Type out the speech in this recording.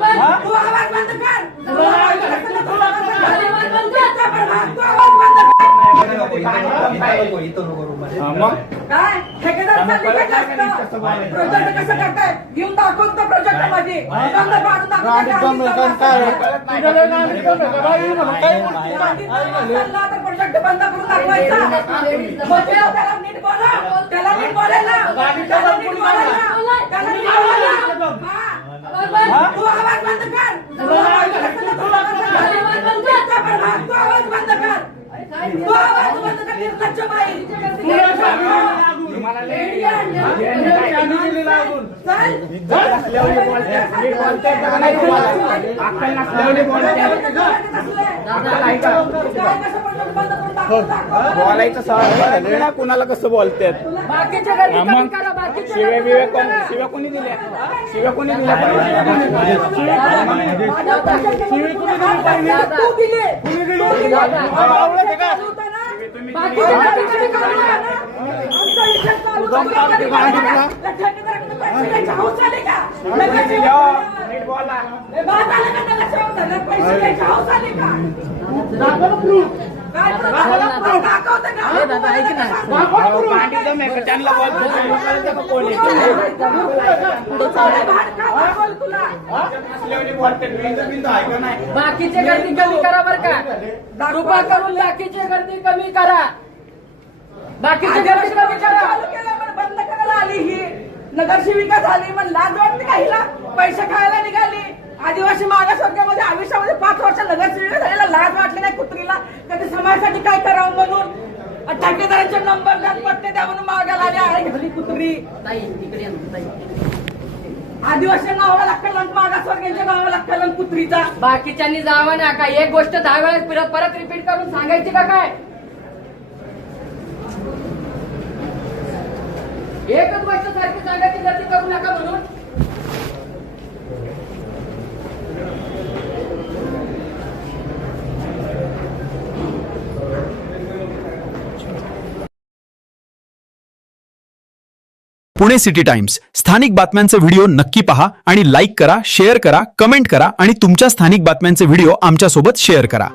तू आवाज बंद कर. काय ठेकेदार प्रोजेक्ट कसं करताय घेऊन दाखवून तो प्रोजेक्ट मध्ये प्रोजेक्ट बंद करून दाखवायचा. त्याला नीट बोला, त्याला नीट बोलायला, त्याला नीट बोलायला, त्याला नीट बोलायला. तू आवाज बंद कर. तू आवाज बंद कर. तू आवाज बंद कर. निर्लज्ज बाई. बोलायचं सवाल कुणाला कसं बोलतात शिव्या कोणी दिल्या शिव्या कोणी दिल्या बाकीची गर्दी कमी करा बरं का. कृपा करून बाकीची गर्दी कमी करा. बाकीची गर्दी कमी करा. बंद करायला आली ही नगरसेविका झाली मग लाज वाटते का हिला. पैसे खायला निघाली. आदिवासी मागासवर्गामध्ये आयुष्यामध्ये 5 वर्ष नगरसेविका झालेला लाज वाटली नाही कुत्रीला. कधी समाजासाठी काय करावं म्हणून ठेकेदारांचे नंबर द्या पट्टे द्या म्हणून मागायला आली आहे घाली कुत्री. आदिवासी नावाला लागतं मागासवर्गाच्या नावाला लागतं कुत्रीचा. बाकीच्यांनी जावं ना का एक गोष्ट 10 वेळा परत रिपीट करून सांगायची का काय. एकच गोष्ट सारखी सांगायची गर्दी करू नका म्हणून. पुणे सिटी टाइम्स स्थानिक बातम्यांचे व्हिडिओ नक्की पहा आणि लाईक करा, शेअर करा, कमेंट करा आणि तुमच्या स्थानिक बातम्यांचे व्हिडिओ आमच्यासोबत शेअर करा.